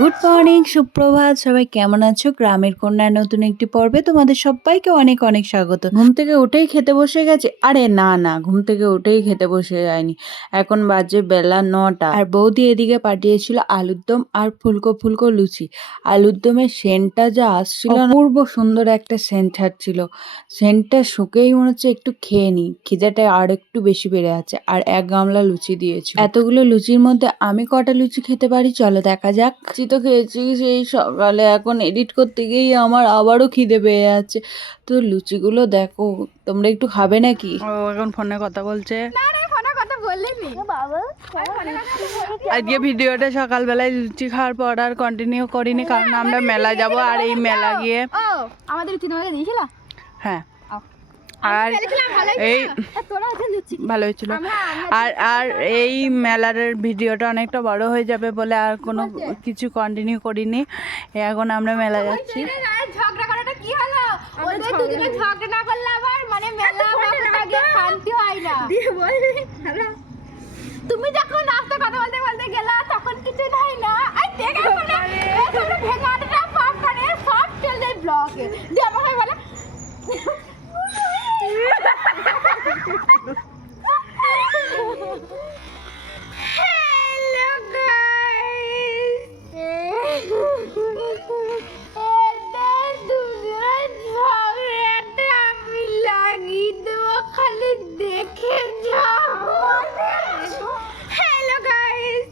Good morning, সুপ্রভাত। সবাই কেমন আছো? গ্রামের কন্যার নতুন একটি পর্বে তোমাদের সবাইকে অনেক অনেক স্বাগত। ঘুম থেকে উঠেই খেতে বসে গেছে? আরে না না, ঘুম থেকে উঠেই খেতে বসে যায়নি। এখন বাজে বেলা 9টা। আর বৌদি এদিকে পাঠিয়েছিল আলুর দম আর ফুলকো ফুলকো লুচি। আলুর দমের সেন্টটা যা আসছিল, অপূর্ব সুন্দর একটা সেন্ট ছাড়ছিল। সেন্টটা শুকেই মনে হচ্ছে একটু খেয়ে নিই, খিদেটা আর একটু বেশি বেড়ে আছে। আর 1 গামলা লুচি দিয়েছিল। এতগুলো লুচির মধ্যে আমি কটা লুচি খেতে পারি চলো দেখা যাক। তো খেয়েছি সেই সকালে, এখন এডিট করতে গিয়েই আমার আবারও খিদে পেয়ে যাচ্ছে। তো লুচিগুলো দেখো, তোমরা একটু খাবে নাকি? ও এখন ফোনে কথা বলছে। আজকে ভিডিওটা সকালবেলায় লুচি খাওয়ার পর আর কন্টিনিউ করিনি, কারণ আমরা মেলা যাব। আর এই মেলা গিয়ে আমাদের লুচি তোমাকে দিয়েছিল। হ্যাঁ, আর এই ভালো হয়েছিল। আর এই মেলার ভিডিওটা অনেকটা বড় হয়ে যাবে বলে আর কোনো কিছু কন্টিনিউ করিনি। এখন আমরা মেলা যাচ্ছি। ঝগড়া করাটা কি হলো? ওদের দুজনে ঝগড়া না করলে আবার মানে মেলা গিয়ে শান্তি হয় না। তুমি যখন রাস্তা কথা বলতে বলতে গেলা তখন কিছু নাই না। আর দেখে তোমরা ভেঙাটা পাপ করে সব চলে ব্লগে দিয়ে আমাকে বলে Hello guys. আমি লাগিয়ে দেবো, খালি দেখে যাও। হ্যালো গাইস,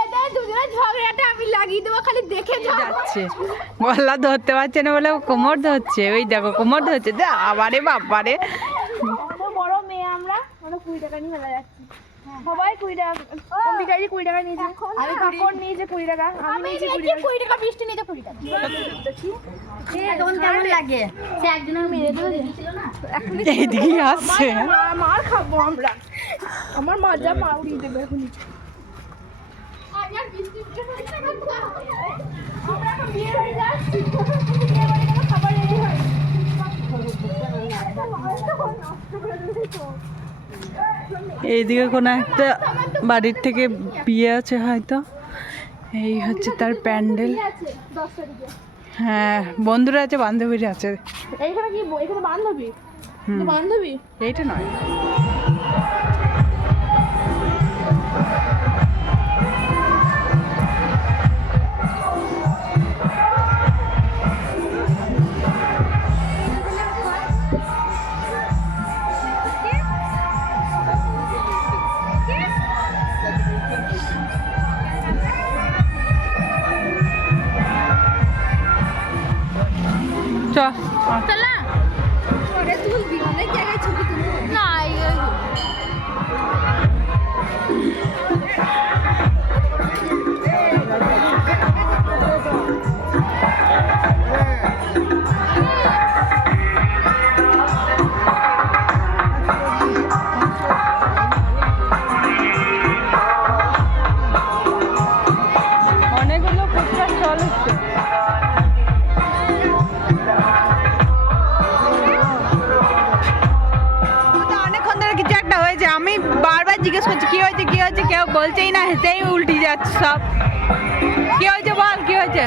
এদের দুজনের ঝগড়াটা আমি লাগিয়ে দেবো, খালি দেখে যাচ্ছে। গলা ধরতে পারছে না বলে কোমর ধরছে। ওই দেখো কোমর ধরছে। আবারে বাবারে, বড় মেয়ে আমরা 20 টাকা নিয়ে মেলা যাচ্ছি। সবাই 20 টাকা, অম্বিকাই 20 টাকা নিয়েছে, আমি কাপড় নিয়েছে 20 টাকা, আমি নিয়েছি 20 টাকা, বৃষ্টি নিয়েছে 20 টাকা। এখন কেমন লাগে? সে একজনের মেরে দিয়েছিল না, এইদিকে আসছে। মার খাবো আমরা, আমার মজা মা উড়িয়ে দেবে এখন। আমরা এখন বিয়ে হয়ে যাচ্ছি, খাবার রেডি হয়। এইদিকে কোনো একটা বাড়ির থেকে বিয়ে আছে হয়তো। এই হচ্ছে তার প্যান্ডেল। হ্যাঁ, বন্ধুরা আছে, বান্ধবীরা আছে। এইখানে কি? এখানে বান্ধবী? বান্ধবী এইটা নয়। চলা পরে তুলবি, অনেক জায়গায় ছবি তুলবি না। অনেকগুলো ফুচকা স্টল হচ্ছে। অনেকক্ষণ ধরে কিছু একটা হয়েছে, আমি বারবার জিজ্ঞেস করছি কি হয়েছে কি হয়েছে, কেউ বলছেই না, হেসেই উল্টি যাচ্ছে সব। কি হয়েছে বল, কি হয়েছে?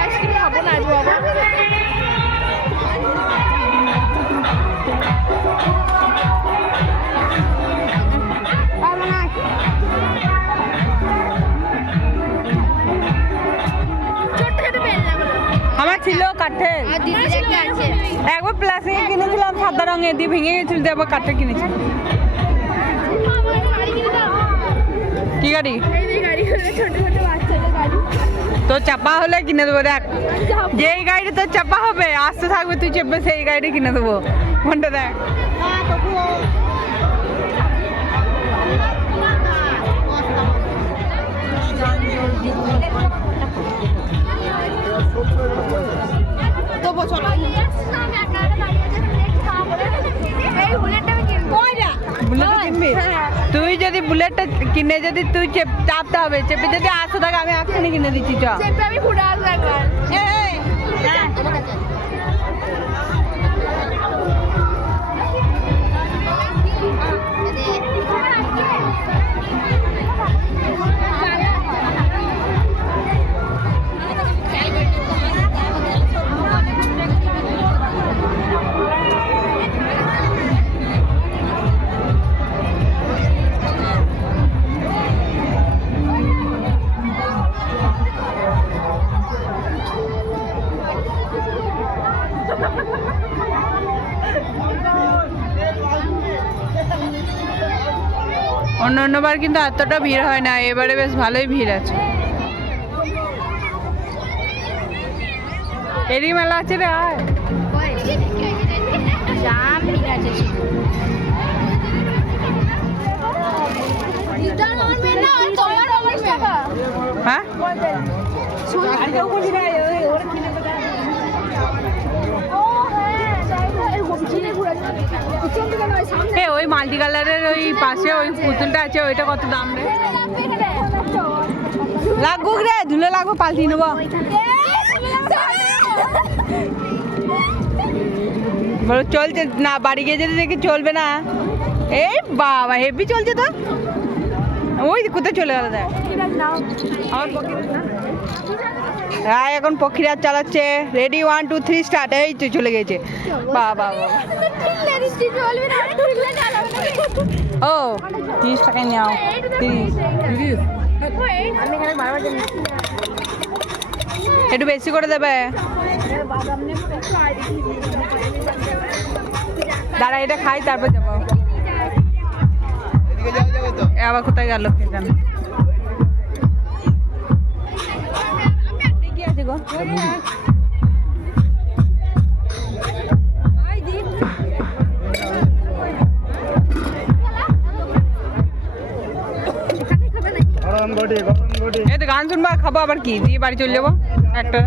আইসক্রিম খাবো না আজ বাবা। আমার ছিল কাঠের, একবার প্লাস্টিকে কিনেছিলাম সাদা রঙের, দিয়ে ভেঙে গেছিল, দিয়ে আবার কাঠের কিনেছিলাম। কি গাড়ি? তো চাপা হলে কিনে দেবো। দেখ, যেই গাড়ি তোর চাপা হবে আসতে থাকবে, তুই চেপবে, সেই গাড়ি কিনে দেবো। কোনটা দেখ? তো বছর বুলেট কিনবি? তুই যদি বুলেটটা কিনে যদি তুই চাপতে হবে, চেপে যদি আসতে থাকে আমি এখনই কিনে দিচ্ছি। চ আমি ঘুরে আসবো একবার। অন্যবার কিন্তু এতটা ভিড় হয় না, এবারে বেশ ভালোই ভিড় আছে। এরই মেলা আছে রে, আয়। হ্যাঁ ওই মাল্টি কালারের ওই পাশে ওই পুতুলটা আছে, ওইটা কত দাম রে? লাগুক রে, ধুলো লাগবে, পাল্টি নেবো। বলো চলছে না, বাড়ি গিয়ে যেতে দেখি চলবে না। এই বাবা হেভি চলছে তো, ওই কোথায় চলে গেল দেখ। আমার হ্যাঁ এখন পক্ষীরাজ চালাচ্ছে, রেডি 1 2 3 স্টার্ট। এই তো চলে গেছে, বাবা বাবা। ও 30 টাকায় নাও, 30। একটু বেশি করে দেবে। দাঁড়া এটা খাই তারপর যাবো। আবার কোথায় গেল কে জানে। কি আছে গো? এই তো গান শুনবা, খাবো আবার কি দিয়ে বাড়ি চলে যাবো একটা।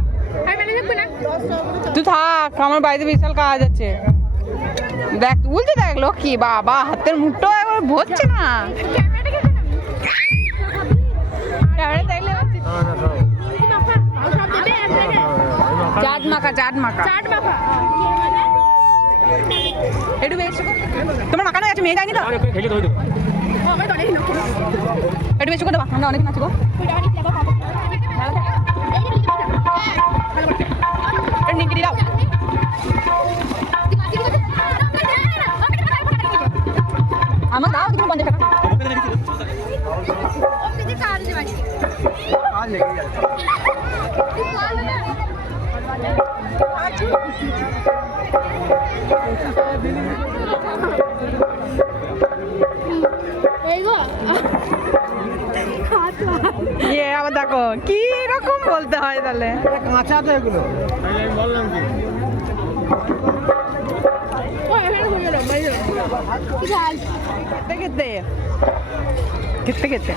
তুই থাক, আমার বাড়িতে বিশাল কাজ আছে। দেখ বলতে দেখ লক্ষ্মী, বাবা হাতের মুঠো একবার ভরছে না। চাট মাখা, চাট মাখা, চাট মাখা একটু বেশি। তোমার মাখানো আছে, মেয়ে যায়নি তো, একটু বেশি করে দেবা, আমরা অনেক নাচি গো। নিকিটি দাও। আমার দাও তুমি 50 টাকা। আবার দেখো কি রকম বলতে হয় তাহলে। কাঁচা তো এগুলো, আমি বললাম কি খেতে খেতে খেতে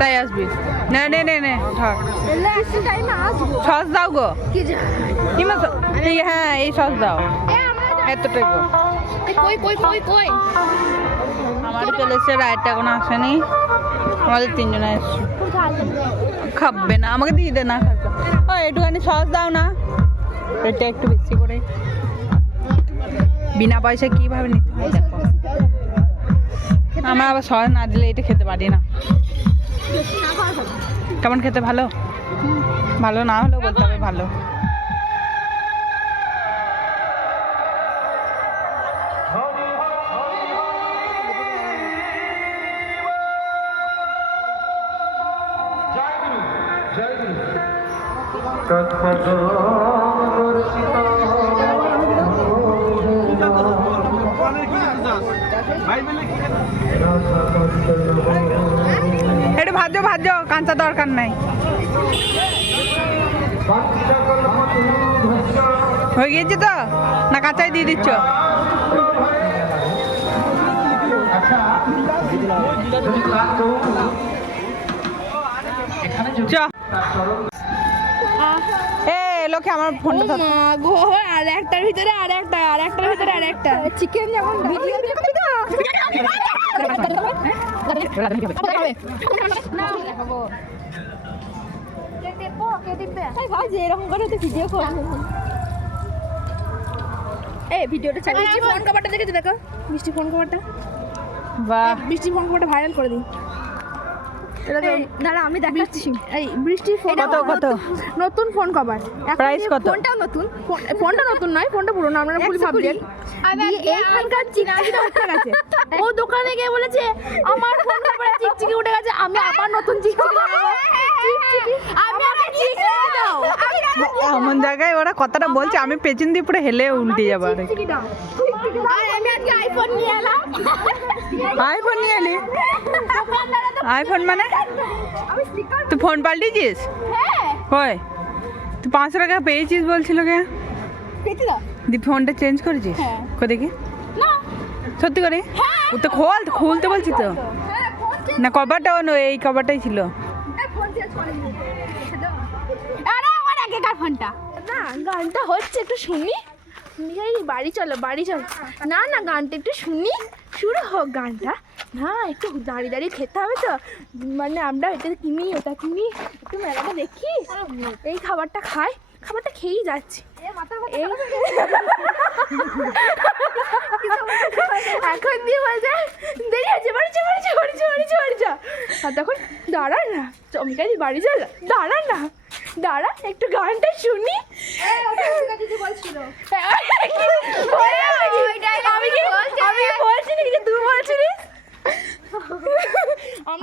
তাই আসবি না, নে নে নে থাক। সস দাও গো, কি মাছ? হ্যাঁ এই সস দাও, এতটাই গো। আমার চলে এসছে, রায়টা এখনো আসেনি। আমাদের 3 জনে এসছে, খাবে না, আমাকে দিয়ে দে না খাবে। ও একটুখানি সস দাও না, এটা একটু বেশি করে। বিনা পয়সা কিভাবে নিতে হয় দেখো। আমার আবার সস না দিলে এটা খেতে পারি না। কেমন খেতে? ভালো? ভালো না হলেও বলতে হবে ভালো। একটু ভাজো ভাজো, কাঁচা দরকার নাই। হয়ে গিয়েছে তো না, কাঁচাই দিয়ে দিচ্ছ? চ এ লোকে আমার ফোনটা গো, আর একটার ভিতরে আর একটা, আর একটার ভিতরে আর একটা চিকেন যেমন ভিডিও এরকম করে তো ভিডিও কর। এই ভিডিওটা চালিয়ে মিষ্টি ফোন কভারটা দেখেছি, দেখো মিষ্টি ফোন কভারটা। বাহ, মিষ্টি ফোন কভারটা ভাইরাল করে দিই। দাঁড়া আমি দেখাচ্ছি। এই বৃষ্টির ফোন কত? নতুন ফোন কভার। Price কত? ফোনটাও নতুন। ফোনটা নতুন নয়, ফোনটা পুরনো, আপনারা ভুল ভাবছেন। এইখানকার চিকচিকি উঠে গেছে। ও দোকানে গিয়ে বলেছে আমার ফোন কভারে চিকচিকি উঠে গেছে, আমি আবার নতুন চিকচিকি লাগাবো। চিকচিকি আমি আবার চিকচিকি দাও। এমন জায়গায় ওরা কথাটা বলছে, আমি পেছন দিয়ে পুরো হেলে উল্টে যাবো। চিকচিকি দাও। আর আমি আজকে আইফোন নিয়ে এলাম। আইফোন নিয়ে এলি? আইফোন মানে আমি স্টিকার তুই ফোন পাল্টিয়েছিস? হ্যাঁ কই তুই 500 টাকা পেয়েছিস বলছিল কে? পেটি দাও। দি ফোনটা চেঞ্জ করেছিস? হ্যাঁ। কই দেখি। না সত্যি করে? ও তো খুলতে বলছি তো। হ্যাঁ ফোন না কভারটাও নয়, এই কভারটাই ছিল। ফোন চেঞ্জ করে দিয়েছে। আরে আমার আগেকার ফোনটা। না গানটা হচ্ছে একটু শুনি। বাড়ি চলো বাড়ি চলো। না না গানটা একটু শুনি, শুরু হোক গানটা। না একটু দাঁড়িয়ে দাঁড়িয়ে খেতে হবে তো, মানে আমরা এটা কিনি ওটা কিনি, একটু মেলাটা দেখি, এই খাবারটা খাই, খাবারটা খেয়েই যাচ্ছি। এখন দিয়ে বলছে দেরি আছে, বাড়ি চা বাড়ি চা বাড়ি চা বাড়ি চা বাড়ি চা। আর তখন দাঁড়া না চমকাই বাড়ি চল, দাঁড়া না দাঁড়া একটু গানটা শুনি। আমি বলছি না, তুই বলছিলিস।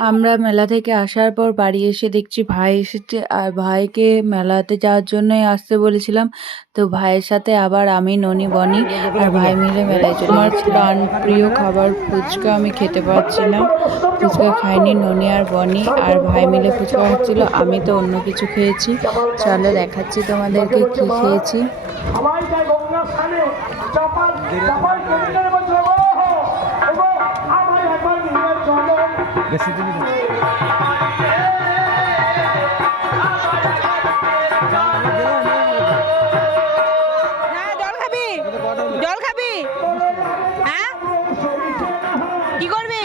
আমরা মেলা থেকে আসার পর বাড়ি এসে দেখছি ভাই এসেছে, আর ভাইকে মেলাতে যাওয়ার জন্যই আসতে বলেছিলাম। তো ভাইয়ের সাথে আবার আমি, ননি, বনি আর ভাই মিলে মেলায় চলে। আমার প্রাণ প্রিয় খাবার ফুচকা, আমি খেতে পারছি না। ফুচকা খাইনি, ননি আর বনি আর ভাই মিলে ফুচকা খাচ্ছিল, আমি তো অন্য কিছু খেয়েছি। চলো দেখাচ্ছি তোমাদেরকে কি খেয়েছি। সবাই যায় গঙ্গার স্থানে চাপাল চাপাল কবিতার বলছে ও এবং আমার একবার নিয়ে চলো বেশি দিন জল খাবি? জল খাবি? হ্যাঁ কি করবি?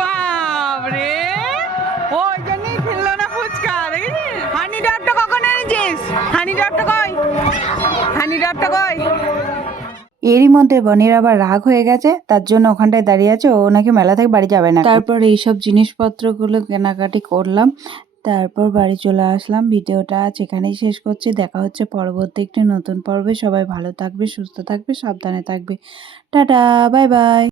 বাবরে, ওই জন্যই ছিল না ফুচকা, দেখেছিস? হানি ডাবটা কখন এনেছিস? হানি ডাবটা কই? হানি ডাবটা কই? এরই মধ্যে বনির আবার রাগ হয়ে গেছে, তার জন্য ওখানটায় দাঁড়িয়ে আছে, ও নাকি মেলা থেকে বাড়ি যাবে না। তারপর এইসব জিনিসপত্রগুলো কেনাকাটি করলাম, তারপর বাড়ি চলে আসলাম। ভিডিওটা আজ এখানেই শেষ করছি, দেখা হচ্ছে পরবর্তী একটি নতুন পর্বে। সবাই ভালো থাকবে, সুস্থ থাকবে, সাবধানে থাকবে। Tata, bye bye.